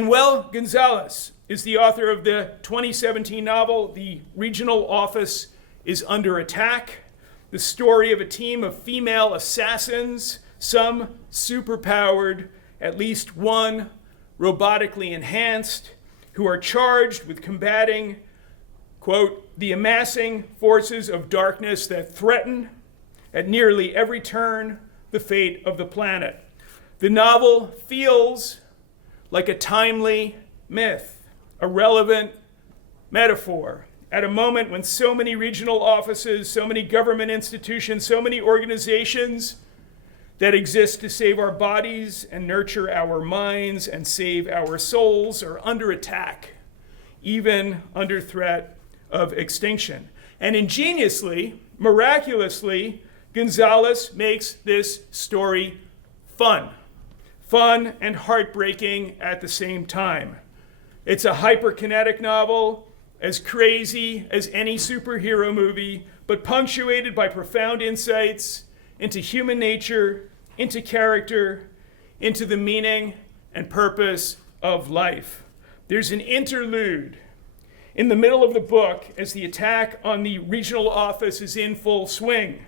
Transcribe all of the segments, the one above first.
Manuel Gonzales is the author of the 2017 novel, The Regional Office is Under Attack, the story of a team of female assassins, some superpowered, at least one robotically enhanced, who are charged with combating, quote, the amassing forces of darkness that threaten, at nearly every turn, the fate of the planet. The novel feels like a timely myth, a relevant metaphor, at a moment when so many regional offices, so many government institutions, so many organizations that exist to save our bodies and nurture our minds and save our souls are under attack, even under threat of extinction. And ingeniously, miraculously, Gonzales makes this story fun and heartbreaking at the same time. It's a hyperkinetic novel, as crazy as any superhero movie, but punctuated by profound insights into human nature, into character, into the meaning and purpose of life. There's an interlude in the middle of the book as the attack on the regional office is in full swing.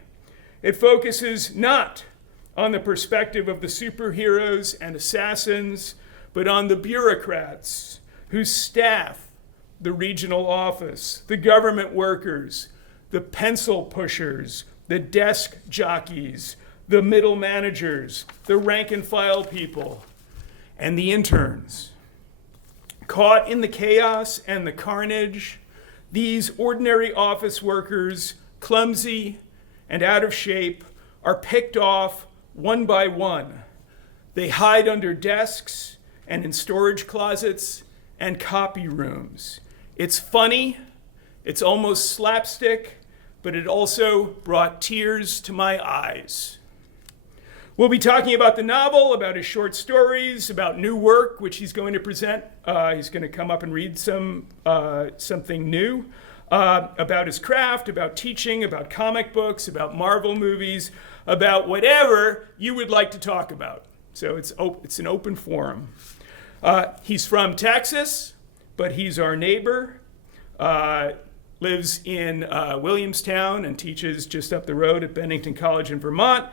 It focuses not on the perspective of the superheroes and assassins, but on the bureaucrats who staff the regional office, the government workers, the pencil pushers, the desk jockeys, the middle managers, the rank and file people, and the interns. Caught in the chaos and the carnage, these ordinary office workers, clumsy and out of shape, are picked off one by one. They hide under desks and in storage closets and copy rooms. It's funny, it's almost slapstick, but it also brought tears to my eyes. We'll be talking about the novel, about his short stories, about new work, which he's going to present. He's going to come up and read something new, about his craft, about teaching, about comic books, about Marvel movies, about whatever you would like to talk about. So it's an open forum. He's from Texas, but he's our neighbor, lives in Williamstown and teaches just up the road at Bennington College in Vermont.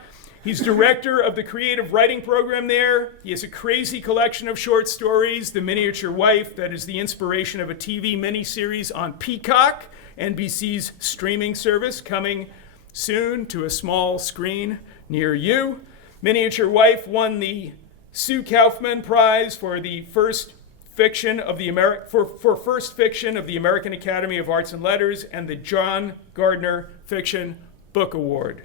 He's director of the creative writing program there. He has a crazy collection of short stories, The Miniature Wife, that is the inspiration of a TV miniseries on Peacock, NBC's streaming service, coming soon to a small screen near you. Miniature Wife won the Sue Kaufman Prize for the first fiction of the first fiction of the American Academy of Arts and Letters and the John Gardner Fiction Book Award.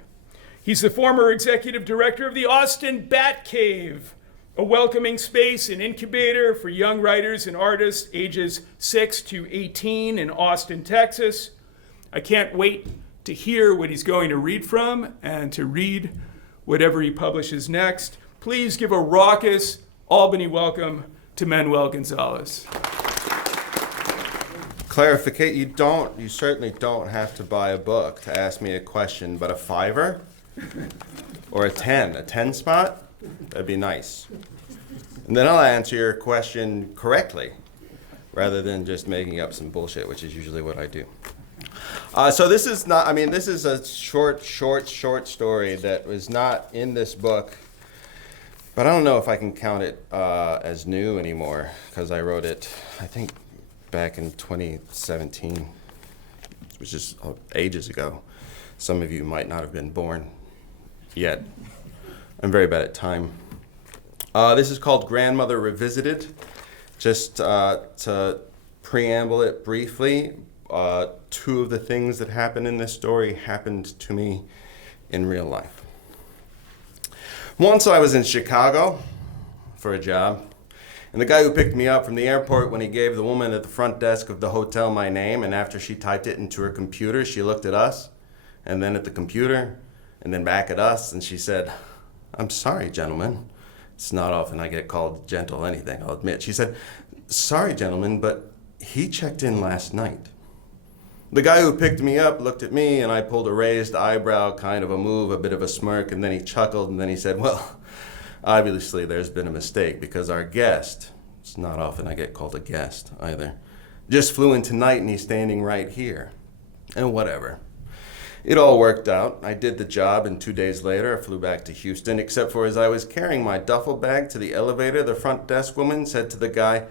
He's the former executive director of the Austin Bat Cave, a welcoming space and incubator for young writers and artists ages 6 to 18 in Austin, Texas. I can't wait to hear what he's going to read from and to read whatever he publishes next. Please give a raucous Albany welcome to Manuel Gonzales. Clarificate, you certainly don't have to buy a book to ask me a question, but a $5 or a 10 spot, that'd be nice. And then I'll answer your question correctly, rather than just making up some bullshit, which is usually what I do. So this is a short story that was not in this book, but I don't know if I can count it as new anymore, because I wrote it, I think, back in 2017, which is ages ago. Some of you might not have been born yet. I'm very bad at time. This is called Grandmother Revisited. Just to preamble it briefly, two of the things that happened in this story happened to me in real life. Once I was in Chicago for a job, and the guy who picked me up from the airport, when he gave the woman at the front desk of the hotel my name, and after she typed it into her computer, she looked at us, and then at the computer, and then back at us, and she said, "I'm sorry, gentlemen." It's not often I get called gentle anything, I'll admit. She said, "Sorry, gentlemen, but he checked in last night." The guy who picked me up looked at me, and I pulled a raised eyebrow kind of a move, a bit of a smirk, and then he chuckled, and then he said, "Well, obviously there's been a mistake, because our guest It's not often I get called a guest, either. Just flew in tonight and he's standing right here. And whatever. It all worked out. I did the job, and 2 days later I flew back to Houston, except for as I was carrying my duffel bag to the elevator, the front desk woman said to the guy,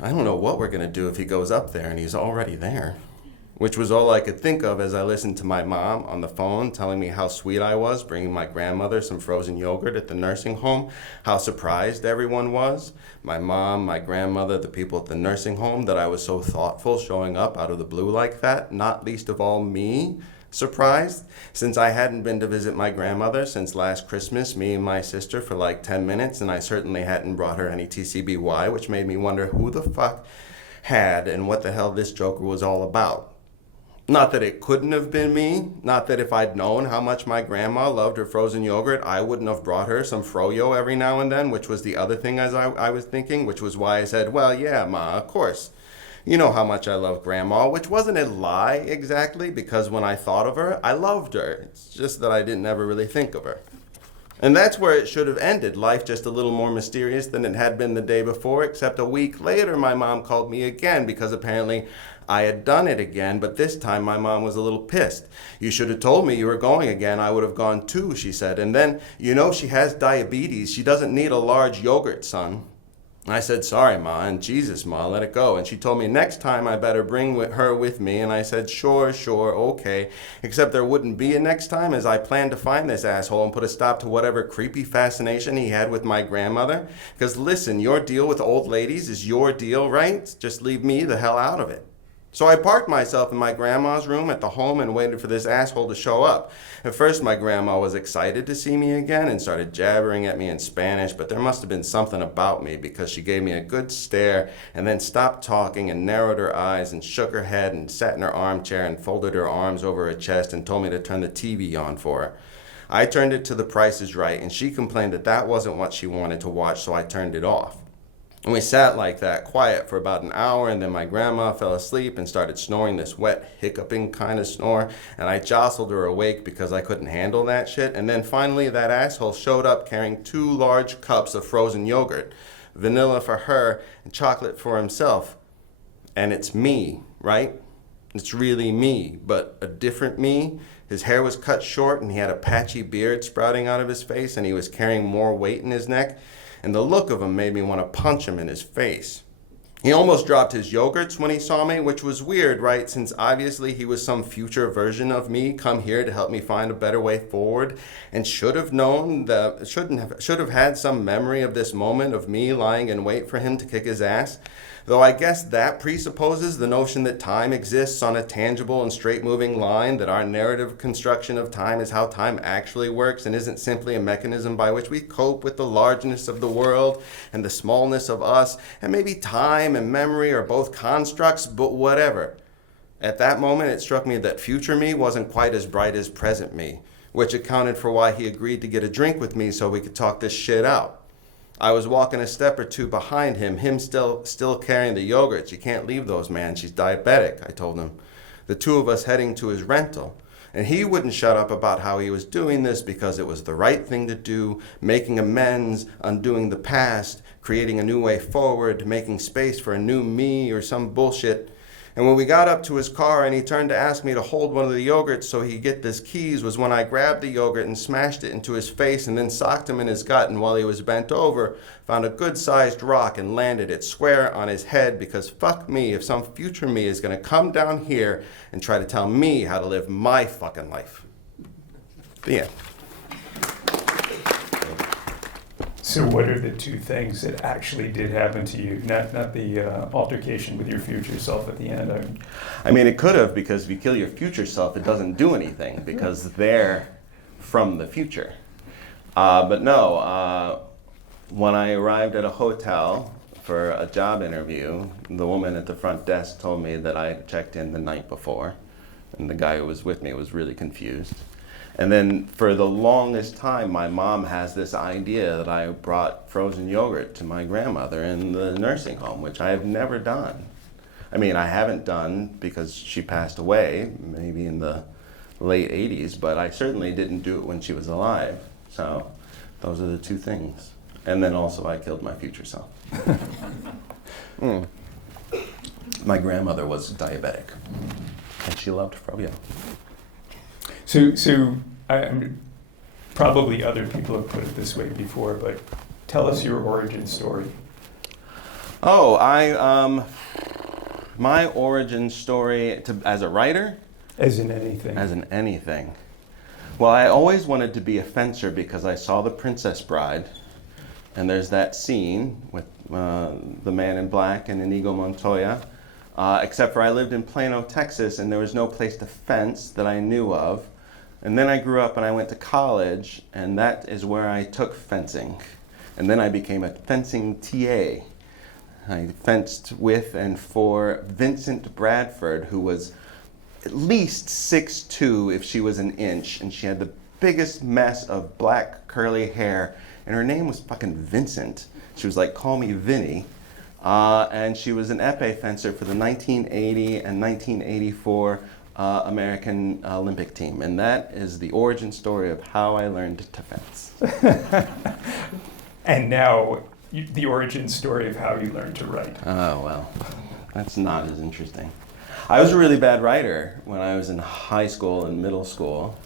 "I don't know what we're going to do if he goes up there and he's already there." Which was all I could think of as I listened to my mom on the phone telling me how sweet I was bringing my grandmother some frozen yogurt at the nursing home, how surprised everyone was. My mom, my grandmother, the people at the nursing home, that I was so thoughtful showing up out of the blue like that, not least of all me. Surprised, since I hadn't been to visit my grandmother since last Christmas, me and my sister, for like 10 minutes, and I certainly hadn't brought her any TCBY, which made me wonder who the fuck had and what the hell this joker was all about. Not that it couldn't have been me, not that if I'd known how much my grandma loved her frozen yogurt, I wouldn't have brought her some froyo every now and then, which was the other thing as I was thinking, which was why I said, "Well, yeah, Ma, of course. You know how much I love Grandma," which wasn't a lie exactly, because when I thought of her, I loved her. It's just that I didn't ever really think of her. And that's where it should have ended, life just a little more mysterious than it had been the day before, except a week later my mom called me again because apparently I had done it again, but this time my mom was a little pissed. "You should have told me you were going again. I would have gone too," she said. "And then, you know she has diabetes. She doesn't need a large yogurt, son." I said, "Sorry, Ma," and "Jesus, Ma, let it go." And she told me next time I better bring her with me, and I said, sure, okay. Except there wouldn't be a next time, as I planned to find this asshole and put a stop to whatever creepy fascination he had with my grandmother. Because listen, your deal with old ladies is your deal, right? Just leave me the hell out of it. So I parked myself in my grandma's room at the home and waited for this asshole to show up. At first, my grandma was excited to see me again and started jabbering at me in Spanish, but there must have been something about me because she gave me a good stare and then stopped talking and narrowed her eyes and shook her head and sat in her armchair and folded her arms over her chest and told me to turn the TV on for her. I turned it to The Price is Right, and she complained that that wasn't what she wanted to watch, so I turned it off. And we sat like that, quiet, for about an hour, and then my grandma fell asleep and started snoring this wet, hiccuping kind of snore, and I jostled her awake because I couldn't handle that shit. And then finally that asshole showed up carrying 2 large cups of frozen yogurt, vanilla for her and chocolate for himself. And it's me, right? It's really me, but a different me. His hair was cut short and he had a patchy beard sprouting out of his face, and he was carrying more weight in his neck. And the look of him made me want to punch him in his face. He almost dropped his yogurts when he saw me, which was weird, right? Since obviously he was some future version of me, come here to help me find a better way forward, and should have known that, should have had some memory of this moment of me lying in wait for him to kick his ass. Though I guess that presupposes the notion that time exists on a tangible and straight-moving line, that our narrative construction of time is how time actually works and isn't simply a mechanism by which we cope with the largeness of the world and the smallness of us, and maybe time and memory are both constructs, but whatever. At that moment, it struck me that future me wasn't quite as bright as present me, which accounted for why he agreed to get a drink with me so we could talk this shit out. I was walking a step or two behind him still carrying the yogurts. "You can't leave those, man. She's diabetic," I told him. The two of us heading to his rental. And he wouldn't shut up about how he was doing this because it was the right thing to do, making amends, undoing the past, creating a new way forward, making space for a new me or some bullshit. And when we got up to his car and he turned to ask me to hold one of the yogurts so he'd get his keys was when I grabbed the yogurt and smashed it into his face and then socked him in his gut, and while he was bent over, found a good-sized rock and landed it square on his head, because fuck me if some future me is going to come down here and try to tell me how to live my fucking life. The end. So what are the 2 things that actually did happen to you? Not the altercation with your future self at the end. I mean, it could have, because if you kill your future self, it doesn't do anything, because they're from the future. But no, when I arrived at a hotel for a job interview, the woman at the front desk told me that I checked in the night before, and the guy who was with me was really confused. And then for the longest time, my mom has this idea that I brought frozen yogurt to my grandmother in the nursing home, which I have never done. I mean, I haven't done because she passed away, maybe in the late 80s, but I certainly didn't do it when she was alive. So those are the 2 things. And then also I killed my future self. My grandmother was diabetic, and she loved froyo. So probably other people have put it this way before, but tell us your origin story. Oh, my origin story as a writer? As in anything. As in anything. Well, I always wanted to be a fencer because I saw The Princess Bride, and there's that scene with the man in black and Inigo Montoya, except for I lived in Plano, Texas, and there was no place to fence that I knew of. And then I grew up and I went to college, and that is where I took fencing. And then I became a fencing TA. I fenced with and for Vincent Bradford, who was at least 6'2" if she was an inch, and she had the biggest mess of black curly hair, and her name was fucking Vincent. She was like, call me Vinny. And she was an épée fencer for the 1980 and 1984 American Olympic team. And that is the origin story of how I learned to fence. And now, the origin story of how you learned to write. Oh, well, that's not as interesting. I was a really bad writer when I was in high school and middle school.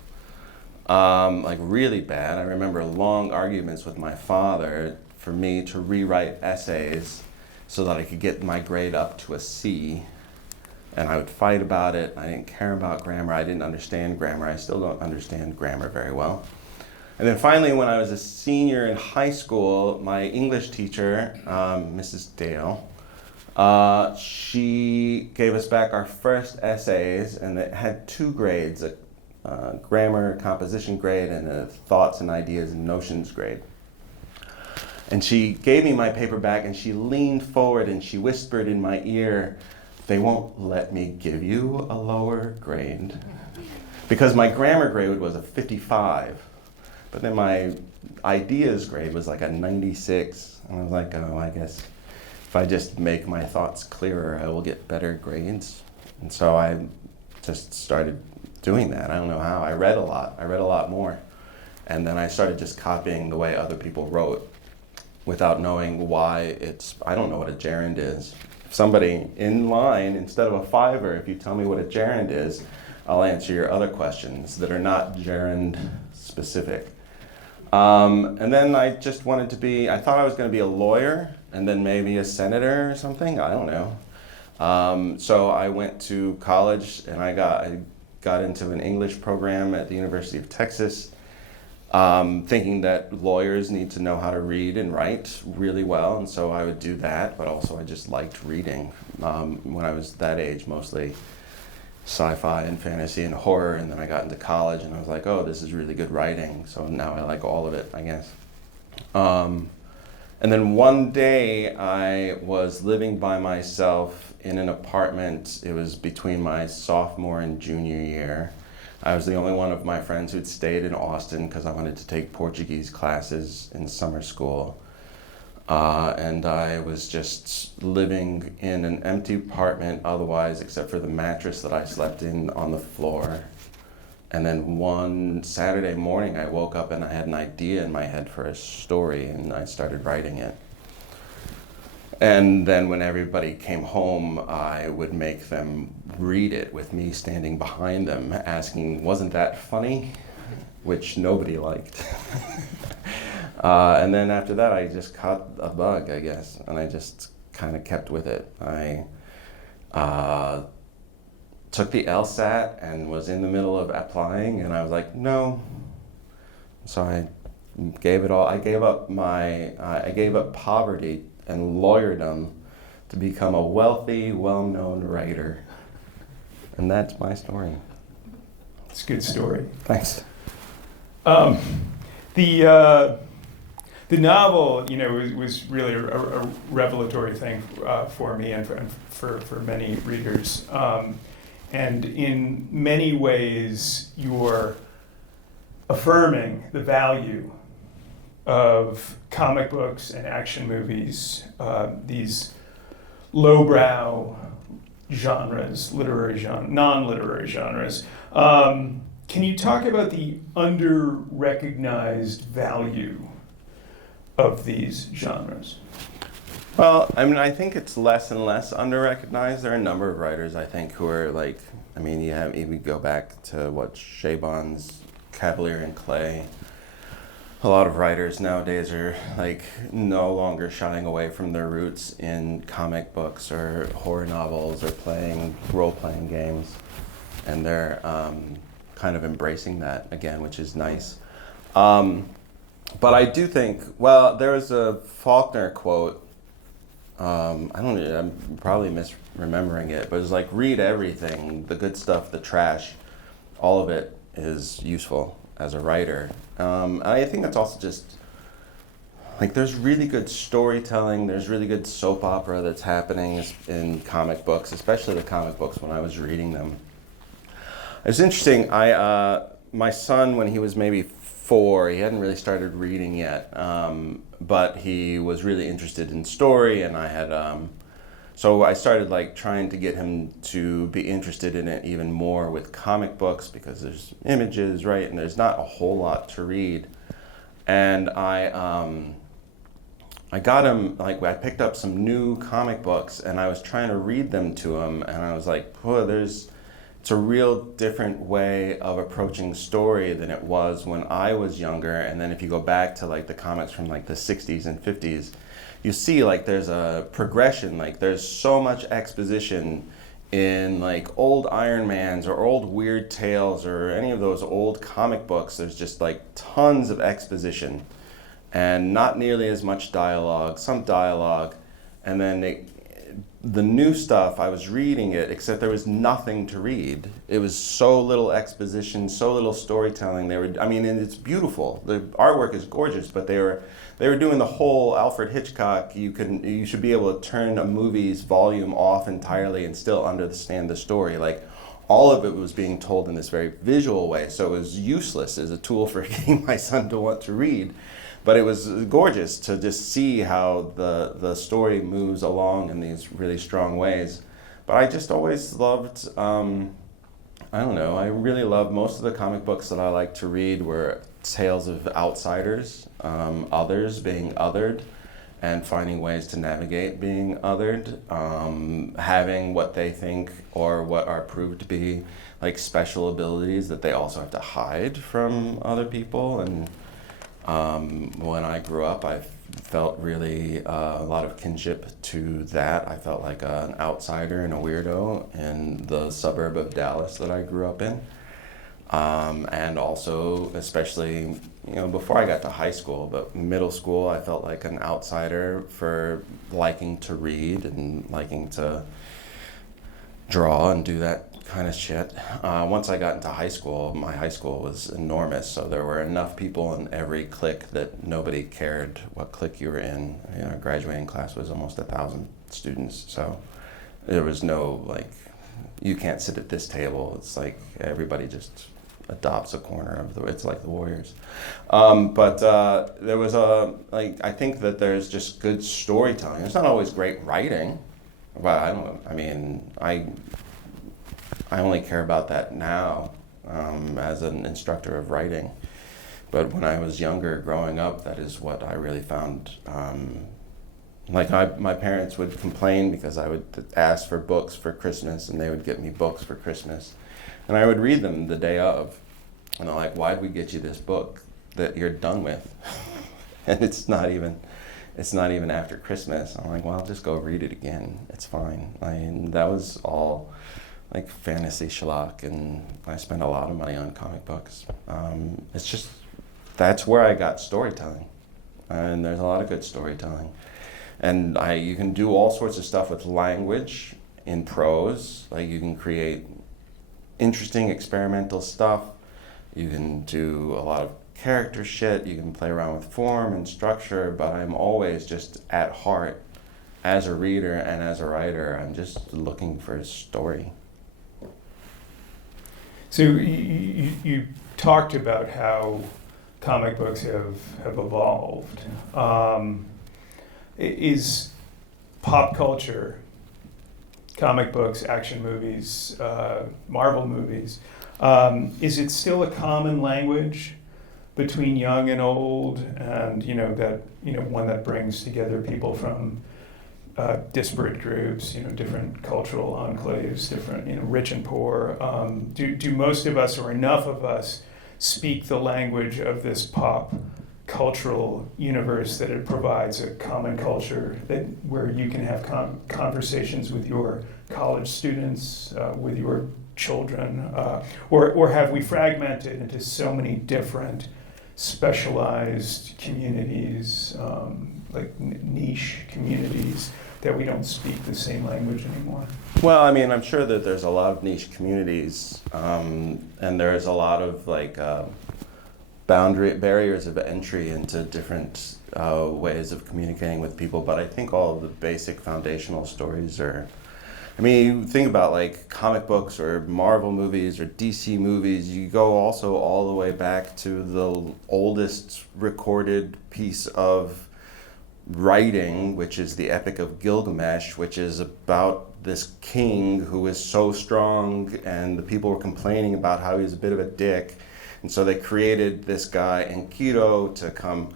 Like really bad. I remember long arguments with my father for me to rewrite essays so that I could get my grade up to a C. And I would fight about it. I didn't care about grammar. I didn't understand grammar. I still don't understand grammar very well. And then finally, when I was a senior in high school, my English teacher, Mrs. Dale, she gave us back our first essays, and it had 2 grades, a grammar composition grade and a thoughts and ideas and notions grade. And she gave me my paper back, and she leaned forward and she whispered in my ear, "They won't let me give you a lower grade." Because my grammar grade was a 55, but then my ideas grade was like a 96. And I was like, oh, I guess if I just make my thoughts clearer, I will get better grades. And so I just started doing that. I don't know how. I read a lot more. And then I started just copying the way other people wrote without knowing why I don't know what a gerund is. If somebody in line, instead of a fiver, if you tell me what a gerund is, I'll answer your other questions that are not gerund specific. And then I just wanted to I thought I was going to be a lawyer and then maybe a senator or something. I don't know. So I went to college and I got into an English program at the University of Texas, thinking that lawyers need to know how to read and write really well. And so I would do that, but also I just liked reading when I was that age, mostly sci-fi and fantasy and horror, and then I got into college and I was like, oh, this is really good writing, so now I like all of it, I guess. And then one day I was living by myself in an apartment. It was between my sophomore and junior year. I was the only one of my friends who'd stayed in Austin because I wanted to take Portuguese classes in summer school. And I was just living in an empty apartment otherwise, except for the mattress that I slept in on the floor. And then one Saturday morning I woke up and I had an idea in my head for a story, and I started writing it. And then when everybody came home, I would make them read it with me standing behind them asking, wasn't that funny? Which nobody liked. And then after that, I just caught a bug, I guess, and I just kind of kept with it. I took the LSAT and was in the middle of applying, and I was like, no. So I gave it all. I gave up poverty and lawyerdom to become a wealthy, well-known writer. And that's my story. It's a good story. Thanks. The novel, was really a revelatory thing for me and for many readers. And in many ways, you're affirming the value of comic books and action movies, these lowbrow genres, non-literary genres. Can you talk about the under-recognized value of these genres? Well, I mean, I think it's less and less under-recognized. There are a number of writers, I think, who are like, I mean, you have even go back to what Chabon's Cavalier and Clay. A lot of writers nowadays are like no longer shying away from their roots in comic books or horror novels or playing role-playing games, and they're kind of embracing that again, which is nice. But I do think, well, there was a Faulkner quote. I'm probably misremembering it, but it's like, read everything, the good stuff, the trash, all of it is useful as a writer. I think that's also just, like, there's really good storytelling, there's really good soap opera that's happening in comic books, especially the comic books when I was reading them. It's interesting, my son, when he was maybe 4, he hadn't really started reading yet, but he was really interested in story, and I had, so I started like trying to get him to be interested in it even more with comic books, because there's images, right, and there's not a whole lot to read. And I got him, like, I picked up some new comic books, and I was trying to read them to him, and I was like, oh, it's a real different way of approaching story than it was when I was younger. And then if you go back to like the comics from like the 60s and 50s, you see like there's a progression, like there's so much exposition in like old Iron Mans or old Weird Tales or any of those old comic books. There's just like tons of exposition and not nearly as much dialogue, some dialogue, and then the new stuff, I was reading it, except there was nothing to read. It was so little exposition, so little storytelling. And it's beautiful. The artwork is gorgeous, but they were doing the whole Alfred Hitchcock. You should be able to turn a movie's volume off entirely and still understand the story. Like, all of it was being told in this very visual way, so it was useless as a tool for getting my son to want to read. But it was gorgeous to just see how the story moves along in these really strong ways. But I just always loved, I really loved most of the comic books that I liked to read were tales of outsiders, others being othered, and finding ways to navigate being othered, having what they think or what are proved to be like special abilities that they also have to hide from other people. And when I grew up, I felt really a lot of kinship to that. I felt like an outsider and a weirdo in the suburb of Dallas that I grew up in. And also, especially, before I got to high school, but middle school, I felt like an outsider for liking to read and liking to draw and do that kind of shit. Once I got into high school, my high school was enormous, so there were enough people in every clique that nobody cared what clique you were in. Our graduating class was almost 1,000 students, so there was no, like, you can't sit at this table. It's like everybody just adopts a corner of it's like the Warriors. But there was I think that there's just good storytelling. It's not always great writing, but I only care about that now as an instructor of writing. But when I was younger, growing up, that is what I really found. My parents would complain because I would ask for books for Christmas, and they would get me books for Christmas. And I would read them the day of. And they're like, why'd we get you this book that you're done with? And it's not even after Christmas. I'm like, well, just go read it again. It's fine. That was all like fantasy schlock, and I spent a lot of money on comic books. It's just, that's where I got storytelling. And there's a lot of good storytelling. And you can do all sorts of stuff with language in prose. Like, you can create interesting experimental stuff. You can do a lot of character shit. You can play around with form and structure, but I'm always just at heart, as a reader and as a writer, I'm just looking for a story. So you talked about how comic books have evolved. Is pop culture, comic books, action movies, Marvel movies, is it still a common language between young and old, and one that brings together people from disparate groups, different cultural enclaves, different, rich and poor. Do most of us, or enough of us, speak the language of this pop cultural universe that it provides a common culture where you can have conversations with your college students, with your children, or have we fragmented into so many different specialized communities, like niche communities, that we don't speak the same language anymore? Well, I mean, I'm sure that there's a lot of niche communities, and there's a lot of barriers of entry into different ways of communicating with people. But I think all of the basic foundational stories are. I mean, you think about like comic books or Marvel movies or DC movies. You go also all the way back to the oldest recorded piece of writing, which is the Epic of Gilgamesh, which is about this king who is so strong, and the people were complaining about how he was a bit of a dick, and so they created this guy Enkidu to come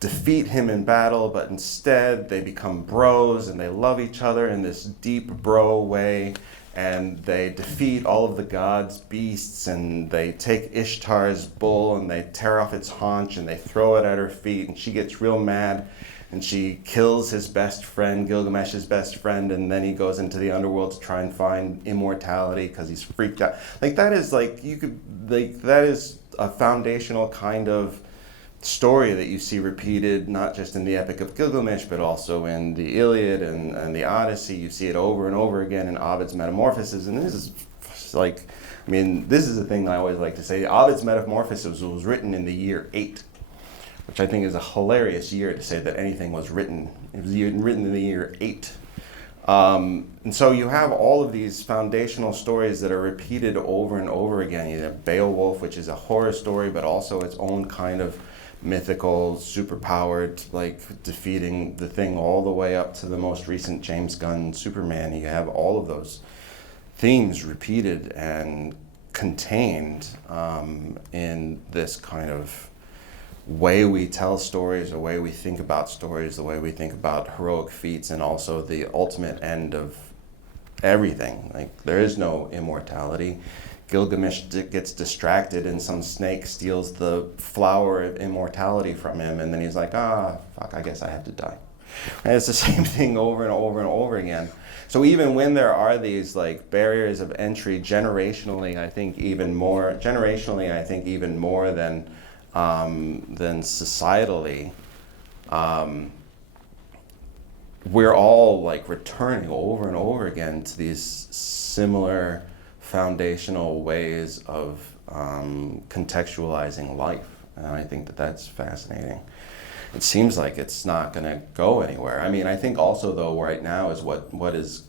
defeat him in battle, but instead they become bros and they love each other in this deep bro way, and they defeat all of the gods' beasts, and they take Ishtar's bull and they tear off its haunch and they throw it at her feet, and she gets real mad. And she kills his best friend, Gilgamesh's best friend, and then he goes into the underworld to try and find immortality because he's freaked out. That is that is a foundational kind of story that you see repeated not just in the Epic of Gilgamesh, but also in the Iliad and the Odyssey. You see it over and over again in Ovid's Metamorphoses, and this is this is the thing that I always like to say. Ovid's Metamorphoses was written in the year 8. Which I think is a hilarious year to say that anything was written. It was written in the year 8. And so you have all of these foundational stories that are repeated over and over again. You have Beowulf, which is a horror story, but also its own kind of mythical, superpowered, defeating the Thing, all the way up to the most recent James Gunn Superman. You have all of those themes repeated and contained in this kind of way we tell stories, the way we think about stories, the way we think about heroic feats, and also the ultimate end of everything. There is no immortality. Gilgamesh gets distracted and some snake steals the flower of immortality from him, and then he's like, fuck, I guess I have to die. And it's the same thing over and over and over again. So even when there are these barriers of entry generationally, I think even more than societally, we're all returning over and over again to these similar foundational ways of contextualizing life. And I think that that's fascinating. It seems like it's not going to go anywhere. I mean, I think also though right now is what is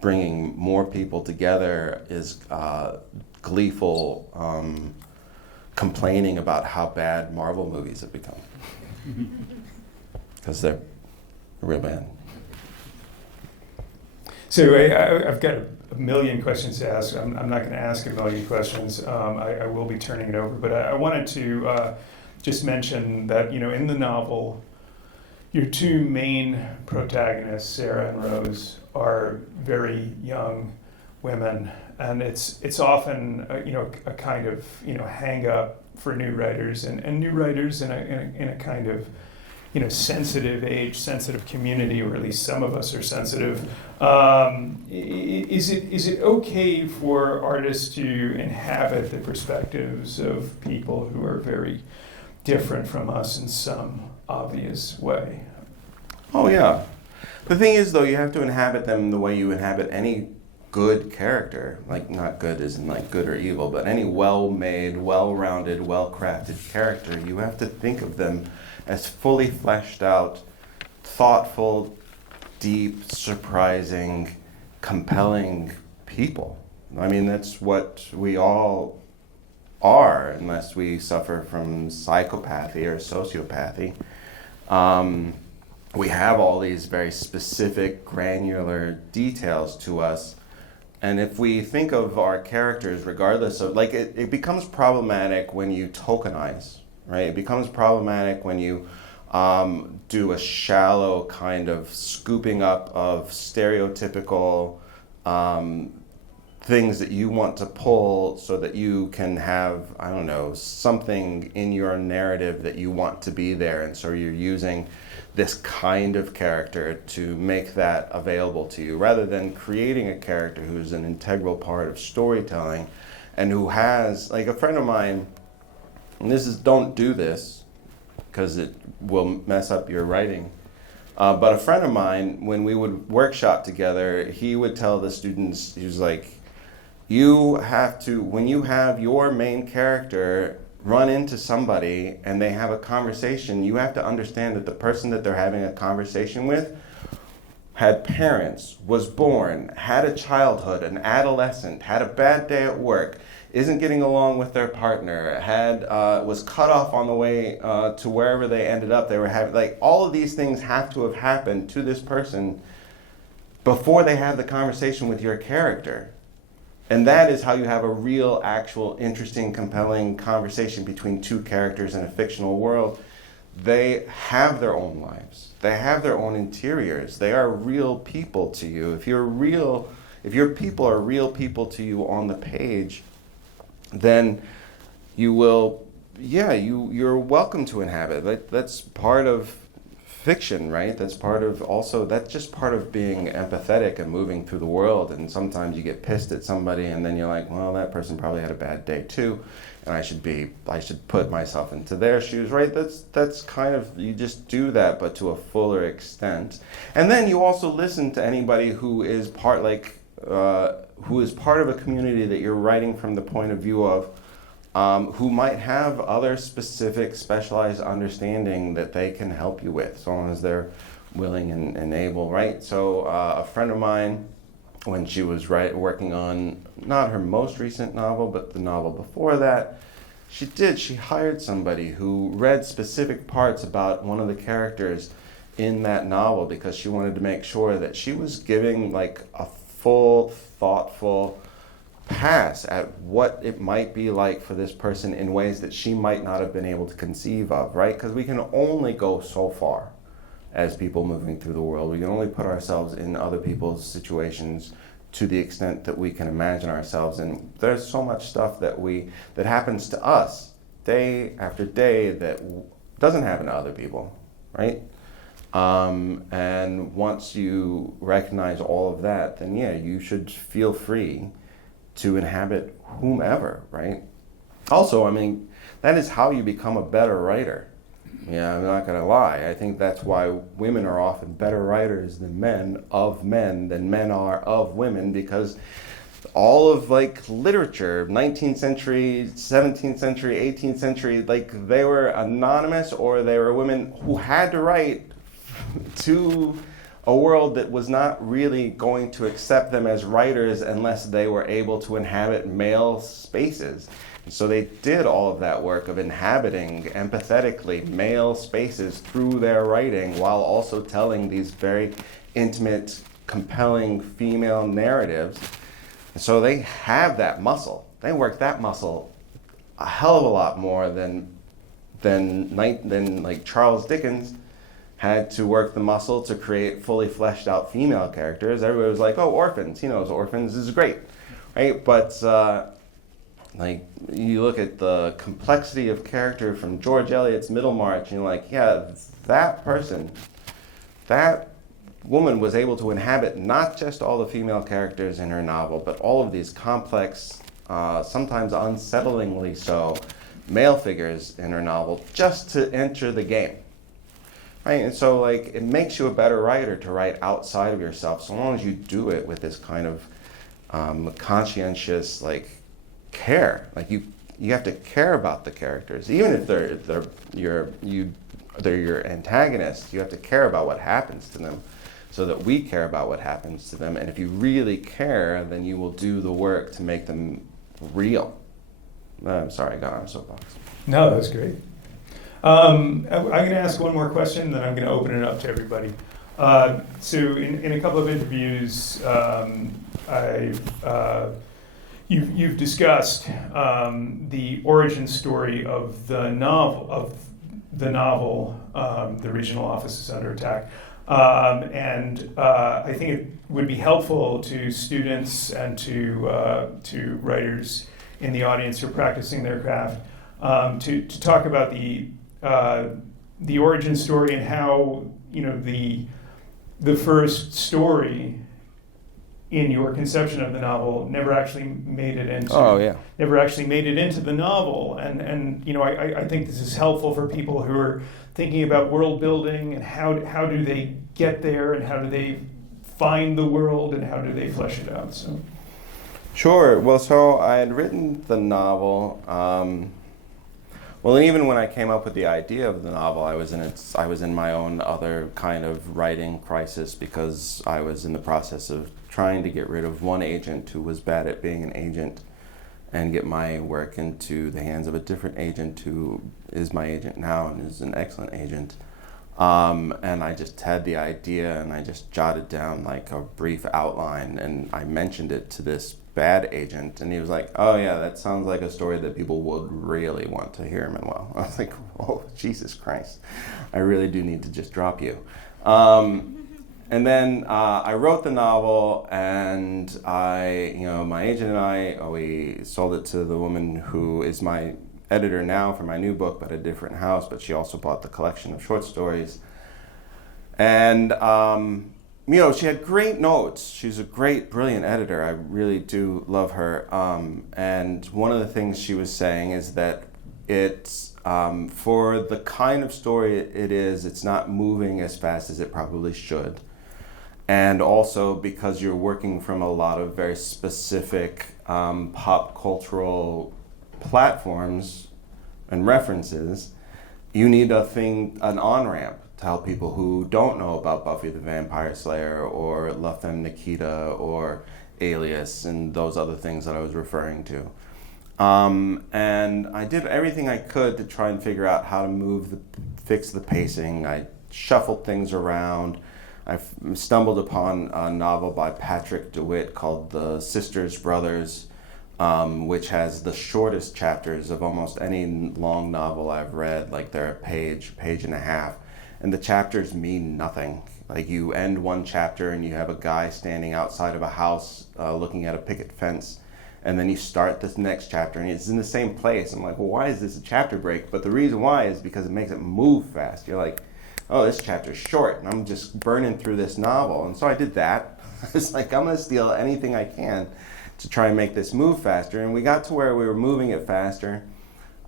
bringing more people together is gleeful complaining about how bad Marvel movies have become. Because they're real bad. So I've got a million questions to ask. I'm not going to ask a million questions. I will be turning it over. But I wanted to just mention that, in the novel, your two main protagonists, Sarah and Rose, are very young women. And it's often a kind of hang up for new writers and new writers in a kind of sensitive age, sensitive community, or at least some of us are sensitive. Is it okay for artists to inhabit the perspectives of people who are very different from us in some obvious way? Oh yeah. The thing is though, you have to inhabit them the way you inhabit any good character, not good as in good or evil, but any well-made, well-rounded, well-crafted character. You have to think of them as fully fleshed out, thoughtful, deep, surprising, compelling people. I mean, that's what we all are, unless we suffer from psychopathy or sociopathy. We have all these very specific, granular details to us. And if we think of our characters, regardless of, it becomes problematic when you tokenize right? It becomes problematic when you do a shallow kind of scooping up of stereotypical things that you want to pull so that you can have, I don't know, something in your narrative that you want to be there. And so you're using this kind of character to make that available to you, rather than creating a character who's an integral part of storytelling and who has, like a friend of mine, and this is, don't do this because it will mess up your writing. But a friend of mine, when we would workshop together, he would tell the students, he was like, you have to, when you have your main character run into somebody and they have a conversation, you have to understand that the person that they're having a conversation with had parents, was born, had a childhood, an adolescent, had a bad day at work, isn't getting along with their partner, was cut off on the way to wherever they ended up. They were having, like, all of these things have to have happened to this person before they have the conversation with your character. And that is how you have a real, actual, interesting, compelling conversation between two characters in a fictional world. They have their own lives. They have their own interiors. They are real people to you. If your people are real people to you on the page, then you will, you're welcome to inhabit. That's part of fiction, right? That's just part of being empathetic and moving through the world. And sometimes you get pissed at somebody and then you're like, well, that person probably had a bad day too, and I should put myself into their shoes, right? That's kind of, you just do that, but to a fuller extent. And then you also listen to anybody who is part of a community that you're writing from the point of view of, who might have other specific specialized understanding that they can help you with, so long as they're willing and able, right? So a friend of mine, when she was working on not her most recent novel, but the novel before that, she hired somebody who read specific parts about one of the characters in that novel because she wanted to make sure that she was giving like a full, thoughtful pass at what it might be like for this person in ways that she might not have been able to conceive of, right? Because we can only go so far as people moving through the world. We can only put ourselves in other people's situations to the extent that we can imagine ourselves. And there's so much stuff that happens to us day after day that doesn't happen to other people, right? And once you recognize all of that, then you should feel free to inhabit whomever, right? Also, I mean, that is how you become a better writer. Yeah, I'm not gonna lie. I think that's why women are often better writers than men are of women, because all of like literature, 19th century, 17th century, 18th century, like they were anonymous, or they were women who had to write to a world that was not really going to accept them as writers unless they were able to inhabit male spaces. And so they did all of that work of inhabiting empathetically male spaces through their writing, while also telling these very intimate, compelling female narratives. And so they have that muscle. They work that muscle a hell of a lot more than like Charles Dickens had to work the muscle to create fully fleshed out female characters. Everybody was like, oh, orphans. He knows orphans is great, right? But like you look at the complexity of character from George Eliot's Middlemarch, and you're like, yeah, that person, that woman was able to inhabit not just all the female characters in her novel, but all of these complex, sometimes unsettlingly so, male figures in her novel just to enter the game. Right, and so like it makes you a better writer to write outside of yourself, so long as you do it with this kind of conscientious like care. Like you have to care about the characters, even if they're your antagonists. You have to care about what happens to them, so that we care about what happens to them. And if you really care, then you will do the work to make them real. I'm sorry, I got on a soapbox. No, that's great. I'm going to ask one more question, then I'm going to open it up to everybody. So in a couple of interviews, I've you've discussed the origin story of the novel, The Regional Office is Under Attack. And I think it would be helpful to students and to writers in the audience who are practicing their craft to talk about the origin story and how the first story in your conception of the novel never actually made it into the novel, and I think this is helpful for people who are thinking about world building and how do they get there and how do they find the world and how do they flesh it out. So sure. Well, so I had written the novel. And even when I came up with the idea of the novel, I was in my own other kind of writing crisis because I was in the process of trying to get rid of one agent who was bad at being an agent and get my work into the hands of a different agent who is my agent now and is an excellent agent. And I just had the idea and I just jotted down like a brief outline and I mentioned it to this bad agent and he was like, oh yeah, that sounds like a story that people would really want to hear, Manuel. I was like, oh, Jesus Christ. I really do need to just drop you. And then I wrote the novel and my agent and I, we sold it to the woman who is my editor now for my new book, but a different house, but she also bought the collection of short stories. And, she had great notes. She's a great, brilliant editor. I really do love her. And one of the things she was saying is that it's, for the kind of story it is, it's not moving as fast as it probably should. And also because you're working from a lot of very specific pop cultural platforms and references, you need an on-ramp to help people who don't know about Buffy the Vampire Slayer or La Femme Nikita or Alias and those other things that I was referring to. And I did everything I could to try and figure out how to fix the pacing. I shuffled things around. I stumbled upon a novel by Patrick DeWitt called The Sisters Brothers, which has the shortest chapters of almost any long novel I've read. Like they're a page and a half. And the chapters mean nothing. Like you end one chapter and you have a guy standing outside of a house looking at a picket fence. And then you start this next chapter and it's in the same place. I'm like, well, why is this a chapter break? But the reason why is because it makes it move fast. You're like, oh, this chapter's short and I'm just burning through this novel. And so I did that. I was like, I'm gonna steal anything I can to try and make this move faster. And we got to where we were moving it faster.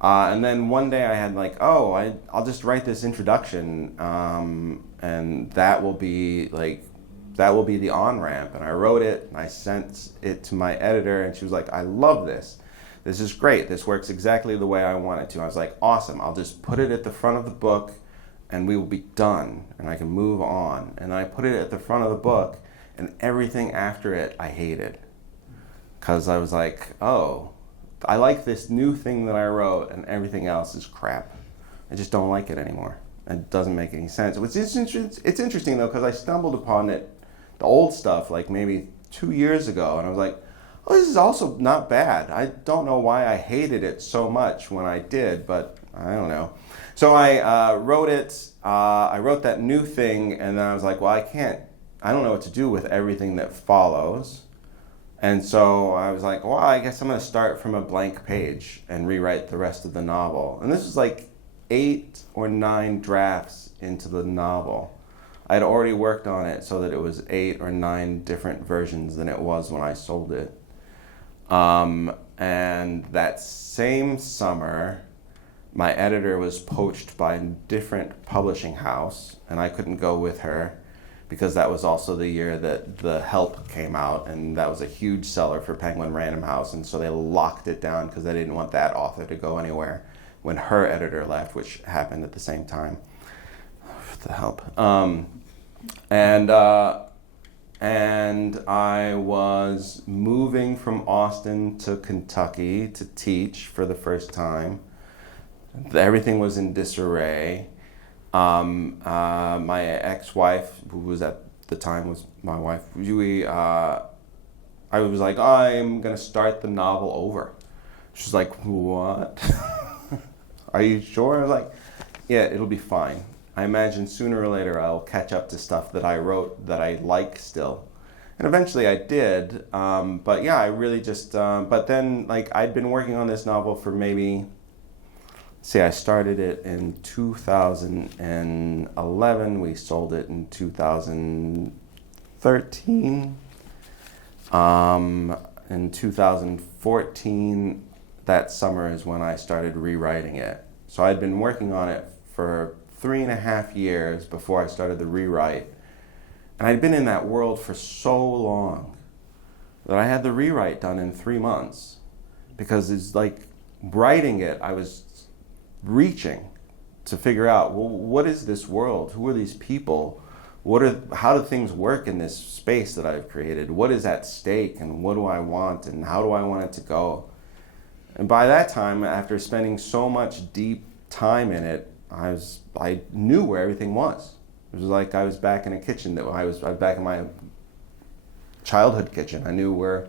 And then one day I had like, I'll just write this introduction and that will be the on-ramp. And I wrote it and I sent it to my editor and she was like, I love this. This is great. This works exactly the way I want it to. I was like, awesome. I'll just put it at the front of the book and we will be done and I can move on. And I put it at the front of the book and everything after it I hated. Because I was like, I like this new thing that I wrote and everything else is crap. I just don't like it anymore. It doesn't make any sense. It's interesting though because I stumbled upon it, the old stuff, like maybe 2 years ago and I was like, oh, this is also not bad. I don't know why I hated it so much when I did, but I don't know. So I wrote it, I wrote that new thing and then I was like, well, I don't know what to do with everything that follows. And so I was like, well, I guess I'm going to start from a blank page and rewrite the rest of the novel. And this was like 8 or 9 drafts into the novel. I'd already worked on it so that it was 8 or 9 different versions than it was when I sold it. And that same summer, my editor was poached by a different publishing house, and I couldn't go with her. Because that was also the year that The Help came out, and that was a huge seller for Penguin Random House, and so they locked it down because they didn't want that author to go anywhere when her editor left, which happened at the same time. The Help. And I was moving from Austin to Kentucky to teach for the first time. Everything was in disarray. My ex-wife, who was at the time was my wife, we I was like, I'm gonna start the novel over. She's like, what? Are you sure? I was like, yeah, it'll be fine. I imagine sooner or later I'll catch up to stuff that I wrote that I like still. And eventually I did, but yeah, I really just, but then like I'd been working on this novel for maybe, see, I started it in 2011, we sold it in 2013. In 2014, that summer is when I started rewriting it. So I'd been working on it for 3.5 years before I started the rewrite. And I'd been in that world for so long that I had the rewrite done in 3 months. Because it's like writing it, I was reaching to figure out, well, what is this world? Who are these people? How do things work in this space that I've created? What is at stake, and what do I want, and how do I want it to go? And by that time, after spending so much deep time in it, I knew where everything was. It was like I was back in a kitchen. I was back in my childhood kitchen. I knew where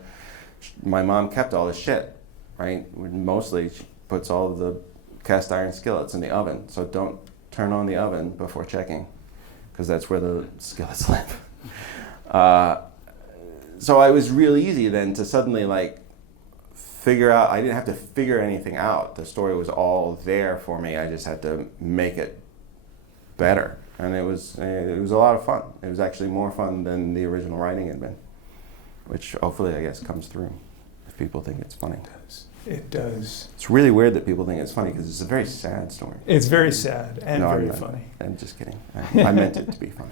my mom kept all the shit, right? Mostly she puts all of the cast iron skillets in the oven. So don't turn on the oven before checking, because that's where the skillets live. So it was real easy then to suddenly like figure out, I didn't have to figure anything out. The story was all there for me. I just had to make it better. And it was a lot of fun. It was actually more fun than the original writing had been, which hopefully, I guess, comes through if people think it's funny. It does. It's really weird that people think it's funny because it's a very sad story. It's very sad and very funny. I'm just kidding. I meant it to be funny.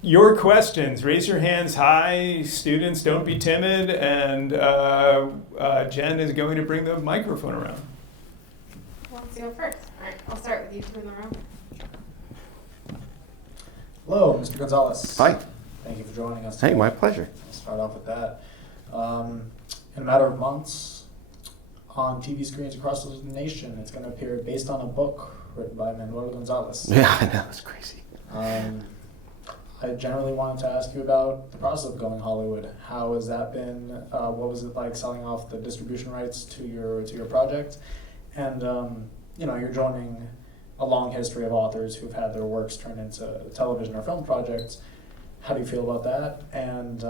Your questions, raise your hands high. Students, don't be timid. And Jen is going to bring the microphone around. Who wants to go first? All right, I'll start with you two in the room. Hello, Mr. Gonzales. Hi. Thank you for joining us Hey, today. my pleasure. I'll start off with that. In a matter of months, on TV screens across the nation, it's going to appear based on a book written by Manuel Gonzales. Yeah, I know. It's crazy. I generally wanted to ask you about the process of going Hollywood. How has that been? What was it like selling off the distribution rights to your project? And you're joining a long history of authors who've had their works turned into television or film projects. How do you feel about that? And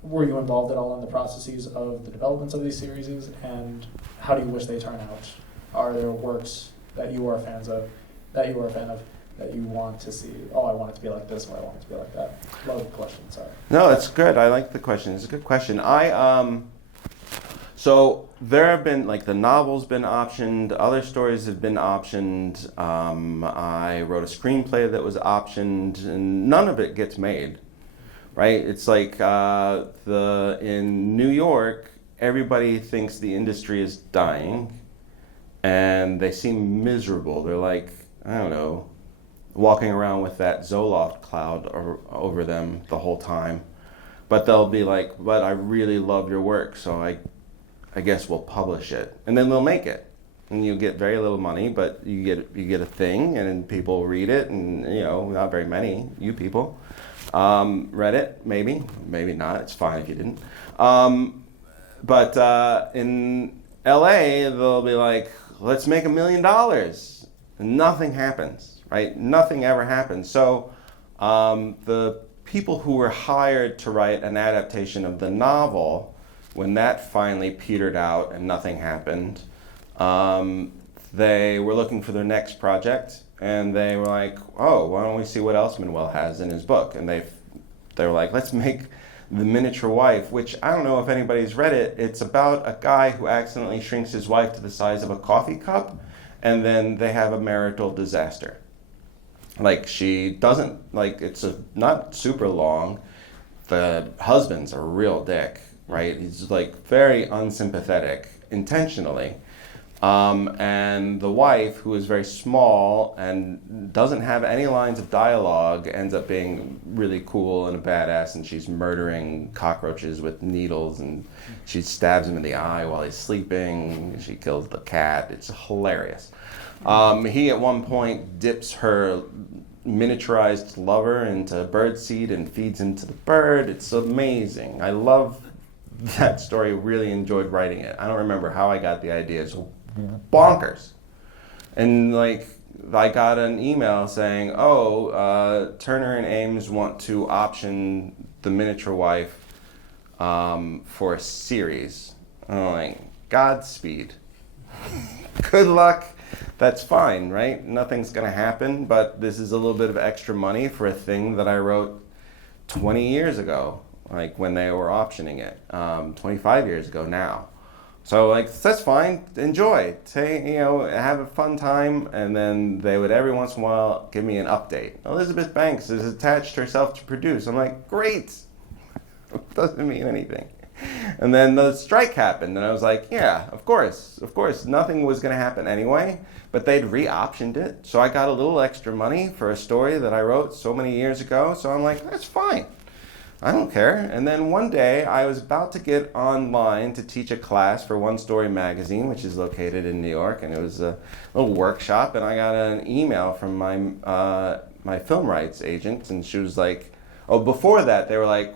were you involved at all in the processes of the developments of these series? And how do you wish they turn out? Are there works that you are fans of, that you are a fan of, that you want to see? Oh, I want it to be like this, or I want it to be like that. Love the question, sorry. No, it's good. I like the question. It's a good question. So there have been, like, the novel's been optioned, other stories have been optioned. I wrote a screenplay that was optioned, and none of it gets made, right? It's like in New York, everybody thinks the industry is dying, and they seem miserable. They're like, I don't know, walking around with that Zoloft cloud over them the whole time. But they'll be like, but I really love your work, so I guess we'll publish it. And then they'll make it. And you get very little money, but you get a thing, and then people read it, and not very many, you people. Read it, maybe not, it's fine if you didn't. But in LA, they'll be like, let's make $1 million. And nothing happens, right? Nothing ever happens. So the people who were hired to write an adaptation of the novel, when that finally petered out and nothing happened, they were looking for their next project, and they were like, oh, why don't we see what else Manuel has in his book? And they were like, let's make The Miniature Wife, which I don't know if anybody's read it. It's about a guy who accidentally shrinks his wife to the size of a coffee cup, and then they have a marital disaster. Like, she doesn't, it's not super long. The husband's a real dick, right? He's very unsympathetic, intentionally. And the wife, who is very small and doesn't have any lines of dialogue, ends up being really cool and a badass, and she's murdering cockroaches with needles, and she stabs him in the eye while he's sleeping. She kills the cat. It's hilarious. He at one point dips her miniaturized lover into birdseed and feeds into the bird. It's amazing. I love that story. Really enjoyed writing it. I don't remember how I got the idea. It's bonkers. And like, I got an email saying, Turner and Ames want to option The Miniature Wife for a series. And I'm like, Godspeed. Good luck. That's fine, right? Nothing's going to happen, but this is a little bit of extra money for a thing that I wrote 20 years ago, like when they were optioning it, 25 years ago now. So like, that's fine, enjoy, have a fun time, and then they would every once in a while give me an update. Elizabeth Banks is attached herself to produce. I'm like, great, doesn't mean anything. And then the strike happened, and I was like, yeah, of course, nothing was going to happen anyway, but they'd re-optioned it, so I got a little extra money for a story that I wrote so many years ago, so I'm like, that's fine. I don't care. And then one day, I was about to get online to teach a class for One Story Magazine, which is located in New York, and it was a little workshop, and I got an email from my film rights agent, and she was like, before that, they were like,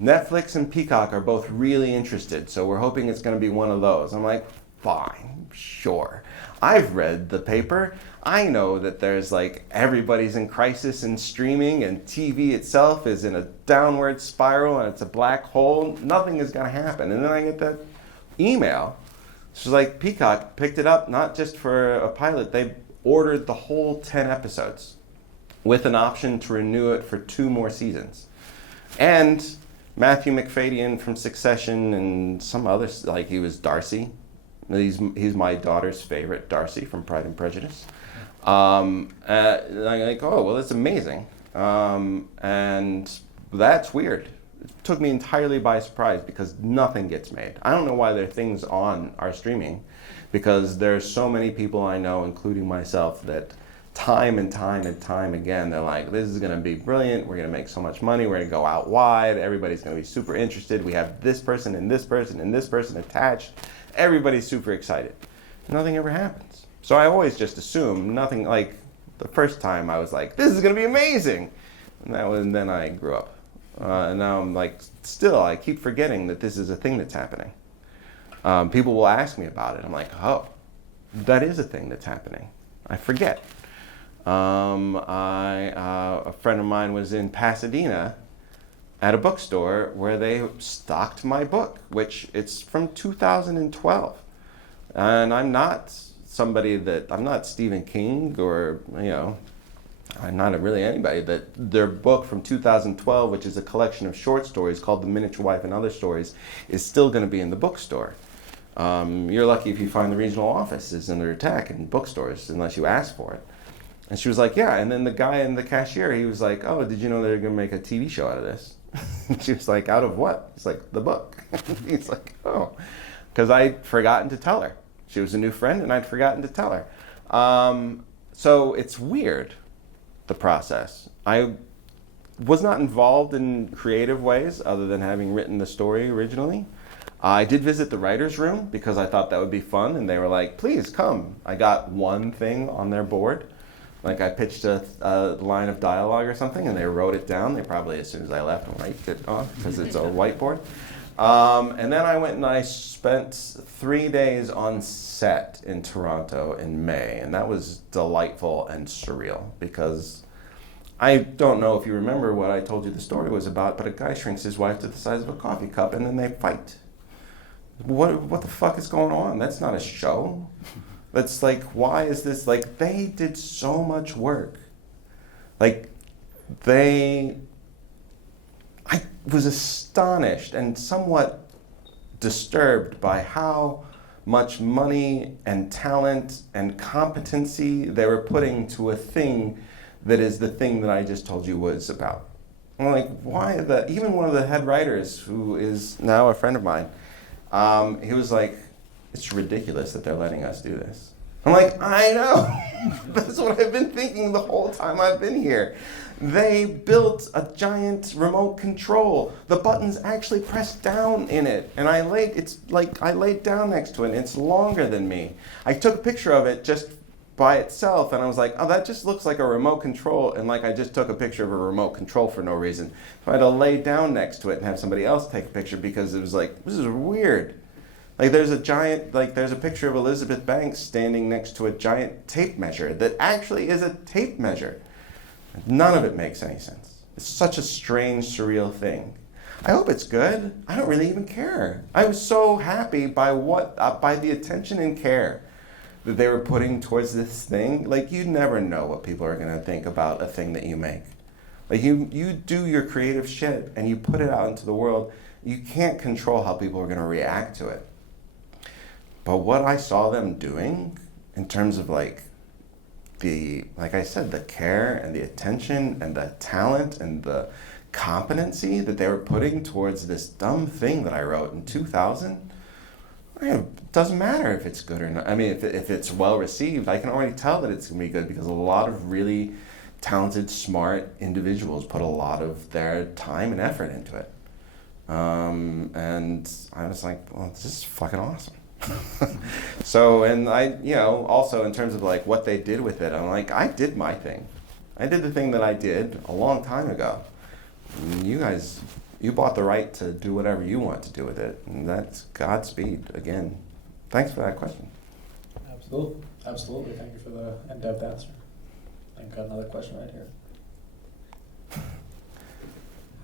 Netflix and Peacock are both really interested, so we're hoping it's going to be one of those. I'm like, fine, sure. I've read the paper. I know that there's like everybody's in crisis in streaming, and TV itself is in a downward spiral and it's a black hole. Nothing is going to happen. And then I get that email. She's like, Peacock picked it up not just for a pilot. They ordered the whole 10 episodes with an option to renew it for 2 more seasons. And Matthew McFadyen from Succession and some others, like he was Darcy. He's my daughter's favorite, Darcy from Pride and Prejudice. I'm like, that's amazing. And that's weird. It took me entirely by surprise because nothing gets made. I don't know why there are things on our streaming, because there's so many people I know, including myself, that time and time and time again, they're like, this is going to be brilliant. We're going to make so much money. We're going to go out wide. Everybody's going to be super interested. We have this person and this person and this person attached. Everybody's super excited. Nothing ever happens. So I always just assume nothing. Like the first time I was like, this is going to be amazing. And then I grew up. And now I'm like, still, I keep forgetting that this is a thing that's happening. People will ask me about it. I'm like, that is a thing that's happening. I forget. A friend of mine was in Pasadena at a bookstore where they stocked my book, which it's from 2012. And I'm not I'm not Stephen King or, I'm not really anybody, that their book from 2012, which is a collection of short stories called The Miniature Wife and Other Stories, is still going to be in the bookstore. You're lucky if you find the regional office is under attack in bookstores unless you ask for it. And she was like, yeah. And then the guy in the cashier, he was like, did you know they're going to make a TV show out of this? She was like, out of what? He's like, the book. He's like, because I'd forgotten to tell her. She was a new friend, and I'd forgotten to tell her. So it's weird, the process. I was not involved in creative ways other than having written the story originally. I did visit the writer's room because I thought that would be fun, and they were like, please come. I got one thing on their board. Like I pitched a line of dialogue or something, and they wrote it down. They probably, as soon as I left, wiped it off because it's a whiteboard. And then I went and I spent 3 days on set in Toronto in May, and that was delightful and surreal because I don't know if you remember what I told you the story was about, but a guy shrinks his wife to the size of a coffee cup, and then they fight. What the fuck is going on? That's not a show. That's like, why is this, like, they did so much work. Like, I was astonished and somewhat disturbed by how much money and talent and competency they were putting to a thing that is the thing that I just told you was about. I'm like, even one of the head writers, who is now a friend of mine, he was like, it's ridiculous that they're letting us do this. I'm like, I know. That's what I've been thinking the whole time I've been here. They built a giant remote control. The button's actually pressed down in it. And I laid down next to it, and it's longer than me. I took a picture of it just by itself, and I was like, oh, that just looks like a remote control, and like I just took a picture of a remote control for no reason. So I had to lay down next to it and have somebody else take a picture because it was like, this is weird. Like there's a picture of Elizabeth Banks standing next to a giant tape measure that actually is a tape measure. None of it makes any sense. It's such a strange, surreal thing. I hope it's good. I don't really even care. I was so happy by by the attention and care that they were putting towards this thing. Like, you never know what people are gonna think about a thing that you make. Like, you do your creative shit and you put it out into the world. You can't control how people are gonna react to it. But what I saw them doing in terms of like I said, the care and the attention and the talent and the competency that they were putting towards this dumb thing that I wrote in 2000, it doesn't matter if it's good or not. I mean, if it's well received, I can already tell that it's going to be good because a lot of really talented, smart individuals put a lot of their time and effort into it. And I was like, well, this is fucking awesome. So, and I, also in terms of like what they did with it, I'm like, I did my thing. I did the thing that I did a long time ago. And you guys, you bought the right to do whatever you want to do with it. And that's Godspeed, again. Thanks for that question. Absolutely. Absolutely. Thank you for the in-depth answer. I've got another question right here.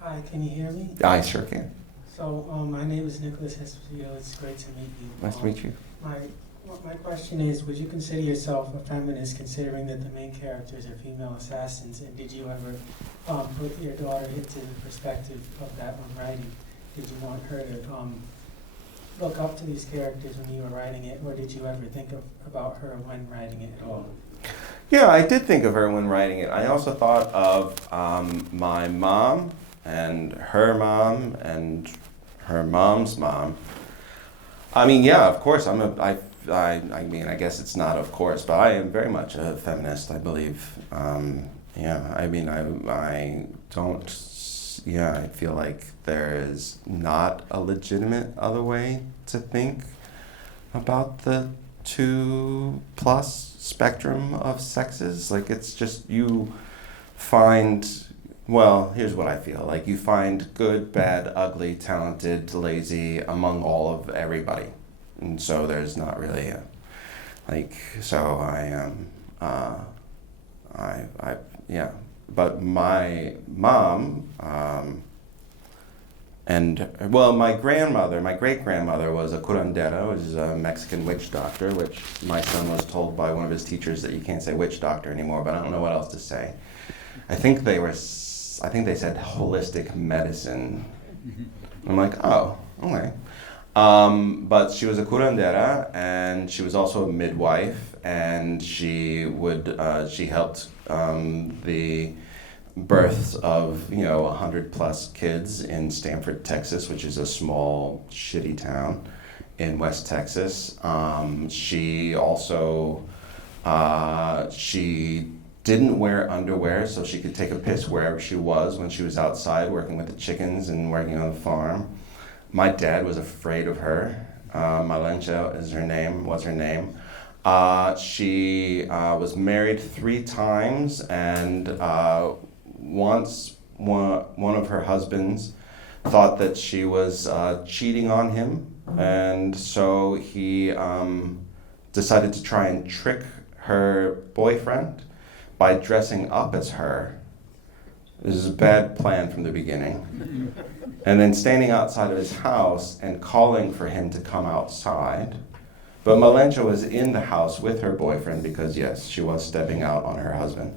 Hi, can you hear me? I sure can. So, my name is Nicholas Esposito. It's great to meet you. Nice to meet you. My question is, would you consider yourself a feminist considering that the main characters are female assassins? And did you ever put your daughter into the perspective of that when writing? Did you want her to look up to these characters when you were writing it, or did you ever think about her when writing it at all? Yeah, I did think of her when writing it. I also thought of my mom and her mom's mom. I mean, yeah, of course, I mean, I guess it's not of course, but I am very much a feminist, I believe. Yeah, I mean, I feel like there is not a legitimate other way to think about the 2+ spectrum of sexes. Like, it's just, you find, well, here's what I feel. Like, you find good, bad, ugly, talented, lazy among all of everybody. And so there's not really a, like, so yeah. But my mom, my grandmother, my great-grandmother was a curandera, which is a Mexican witch doctor, which my son was told by one of his teachers that you can't say witch doctor anymore, but I don't know what else to say. I think they said holistic medicine. I'm like, oh, okay. But she was a curandera, and she was also a midwife, and she helped the births of 100+ kids in Stamford, Texas, which is a small, shitty town in West Texas. She also she didn't wear underwear, so she could take a piss wherever she was when she was outside working with the chickens and working on the farm. My dad was afraid of her. Malencha was her name. She was married 3 times, and once one of her husbands thought that she was cheating on him, and so he decided to try and trick her boyfriend by dressing up as her. This is a bad plan from the beginning. And then standing outside of his house and calling for him to come outside. But Malencha was in the house with her boyfriend because, yes, she was stepping out on her husband.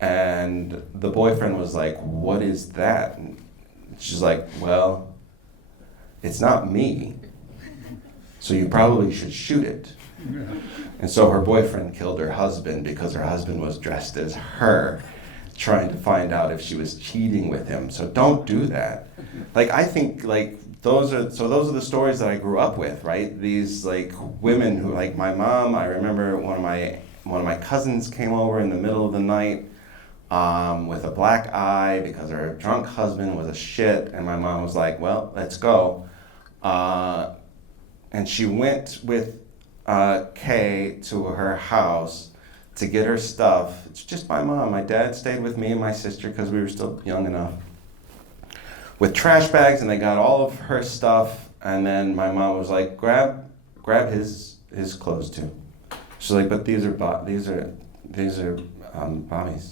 And the boyfriend was like, what is that? And she's like, well, it's not me, so you probably should shoot it. And so her boyfriend killed her husband because her husband was dressed as her, trying to find out if she was cheating with him. So don't do that. Like, I think, like, those are the stories that I grew up with, right? These, like, women who, like, my mom, I remember one of my cousins came over in the middle of the night with a black eye because her drunk husband was a shit, and my mom was like, well, let's go. And she went with Kay to her house to get her stuff. It's just my mom. My dad stayed with me and my sister because we were still young enough. With trash bags, and they got all of her stuff. And then my mom was like, grab his clothes too. She's like, but these are Bobby's.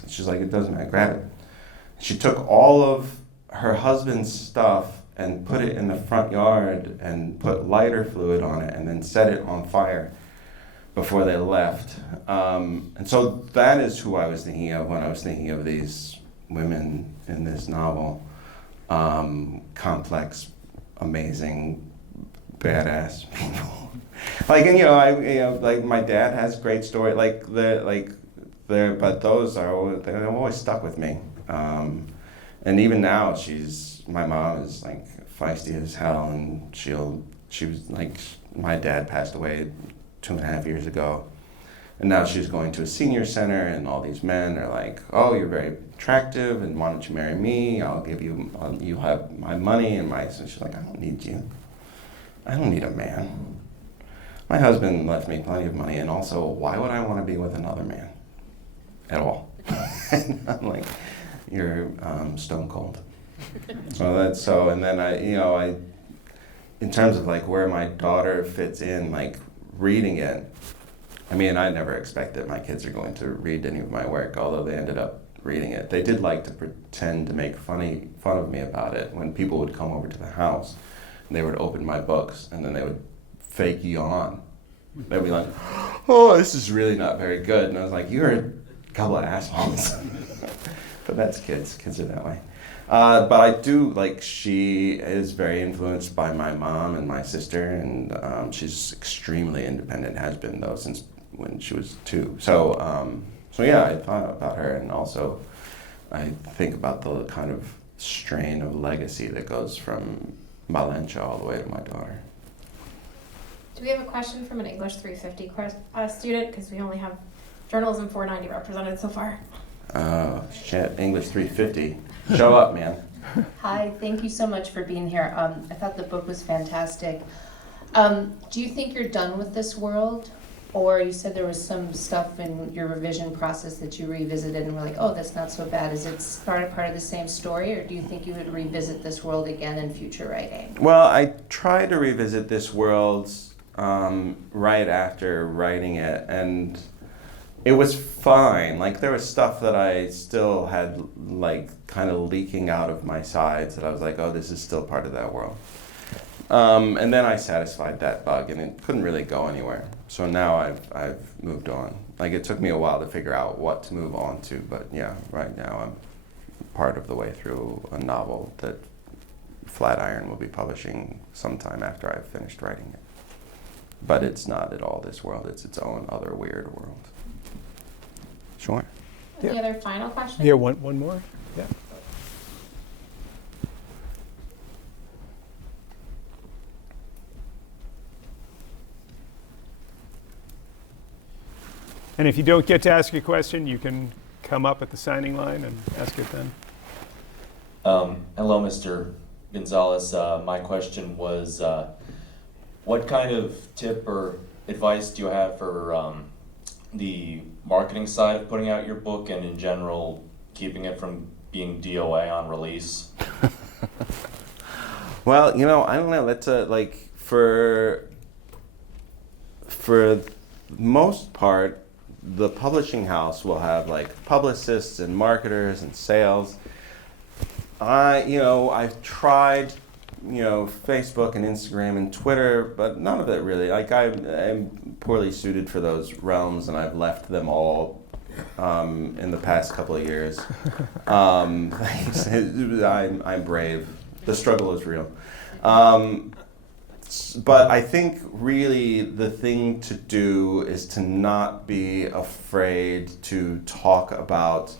She's like, it doesn't matter. Grab it. She took all of her husband's stuff and put it in the front yard and put lighter fluid on it and then set it on fire before they left. And so that is who I was thinking of when I was thinking of these women in this novel. Complex, amazing, badass people. Like my dad has great story. But those they're always stuck with me. And even now, my mom is like feisty as hell, and she was like, my dad passed away 2.5 years ago, and now she's going to a senior center, and all these men are like, oh, you're very attractive, and why don't you marry me? I'll give you, you have my money, so she's like, I don't need you. I don't need a man. My husband left me plenty of money, and also, why would I want to be with another man at all? And I'm like, you're stone cold. And then I, in terms of like where my daughter fits in, like reading it, I mean, I never expected my kids are going to read any of my work, although they ended up reading it. They did like to pretend to make fun of me about it when people would come over to the house, and they would open my books, and then they would fake yawn. They'd be like, oh, this is really not very good. And I was like, you're a couple of assholes. But that's kids. Kids are that way. But I do, like, she is very influenced by my mom and my sister, and she's extremely independent, has been, though, since when she was 2. So yeah, I thought about her, and also I think about the kind of strain of legacy that goes from Malencha all the way to my daughter. Do we have a question from an English 350 student? Because we only have Journalism 490 represented so far. Oh, shit, English 350. Show up, man. Hi, thank you so much for being here. I thought the book was fantastic. Do you think you're done with this world? Or you said there was some stuff in your revision process that you revisited and were like, oh, that's not so bad. Is it part of the same story, or do you think you would revisit this world again in future writing? Well, I tried to revisit this world right after writing it, and it was fine. Like, there was stuff that I still had, like, kind of leaking out of my sides that I was like, oh, this is still part of that world. And then I satisfied that bug, and it couldn't really go anywhere. So now I've moved on. Like, it took me a while to figure out what to move on to, but yeah, right now I'm part of the way through a novel that Flatiron will be publishing sometime after I've finished writing it. But it's not at all this world, it's its own other weird world. Sure. Any other final questions? Yeah, one more. Yeah. And if you don't get to ask a question, you can come up at the signing line and ask it then. Hello, Mr. Gonzales. My question was, what kind of tip or advice do you have for the marketing side of putting out your book, and in general, keeping it from being DOA on release? Well, I don't know. That's like for the most part, the publishing house will have like publicists and marketers and sales. I've tried, Facebook and Instagram and Twitter, but none of it really. Like, I'm poorly suited for those realms, and I've left them all in the past couple of years. I'm brave. The struggle is real. But I think really the thing to do is to not be afraid to talk about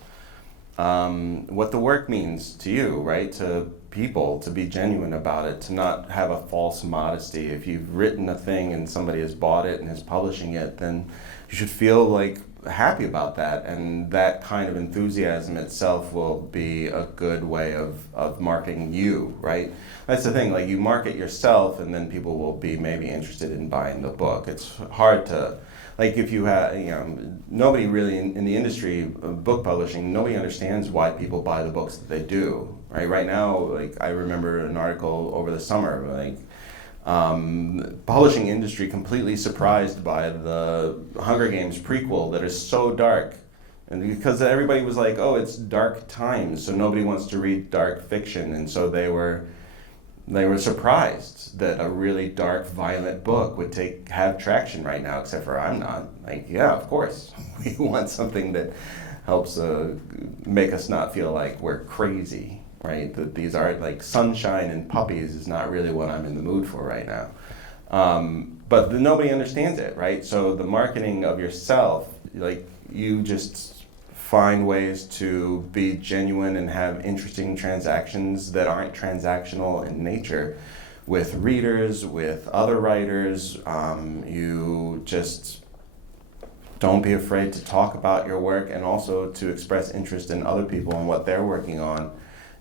what the work means to you, right? To people, to be genuine about it, to not have a false modesty. If you've written a thing and somebody has bought it and is publishing it, then you should feel like happy about that, and that kind of enthusiasm itself will be a good way of marketing you, right? That's the thing, like you market yourself and then people will be maybe interested in buying the book. It's hard to, like if you have, nobody really in the industry of book publishing, nobody understands why people buy the books that they do, right? Right now, like I remember an article over the summer, like publishing industry completely surprised by the Hunger Games prequel that is so dark, and because everybody was like, oh, it's dark times, so nobody wants to read dark fiction, and so they were surprised that a really dark, violent book would have traction right now, except for I'm not. Like, yeah, of course. We want something that helps make us not feel like we're crazy, right? That these are like sunshine and puppies is not really what I'm in the mood for right now. But nobody understands it, right? So the marketing of yourself, like you just find ways to be genuine and have interesting transactions that aren't transactional in nature with readers, with other writers. You just don't be afraid to talk about your work and also to express interest in other people and what they're working on.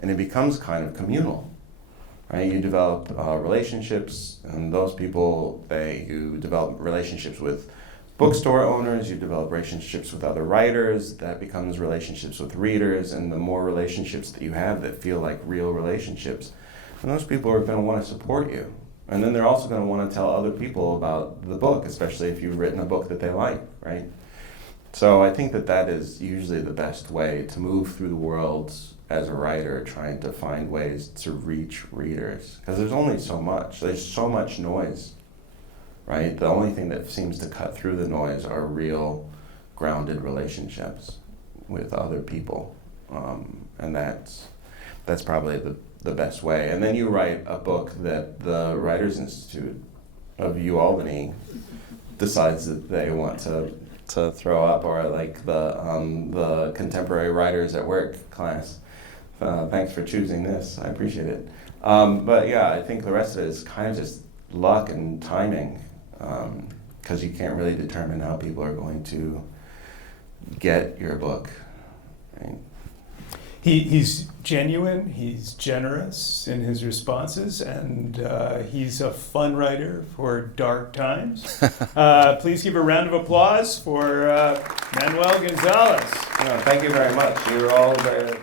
And it becomes kind of communal, right? You develop relationships, and those people, you develop relationships with bookstore owners, you develop relationships with other writers, that becomes relationships with readers, and the more relationships that you have that feel like real relationships, and those people are going to want to support you. And then they're also going to want to tell other people about the book, especially if you've written a book that they like, right? So I think that is usually the best way to move through the world as a writer, trying to find ways to reach readers. Because there's only so much. There's so much noise, right? The only thing that seems to cut through the noise are real, grounded relationships with other people. And that's probably the best way. And then you write a book that the Writers Institute of Albany decides that they want to throw up, or like the Contemporary Writers at Work class. Thanks for choosing this. I appreciate it. But yeah, I think the rest of it is kind of just luck and timing, because you can't really determine how people are going to get your book. Right? He's genuine, he's generous in his responses, and he's a fun writer for dark times. Please give a round of applause for Manuel Gonzales. No, thank you very much. You're all very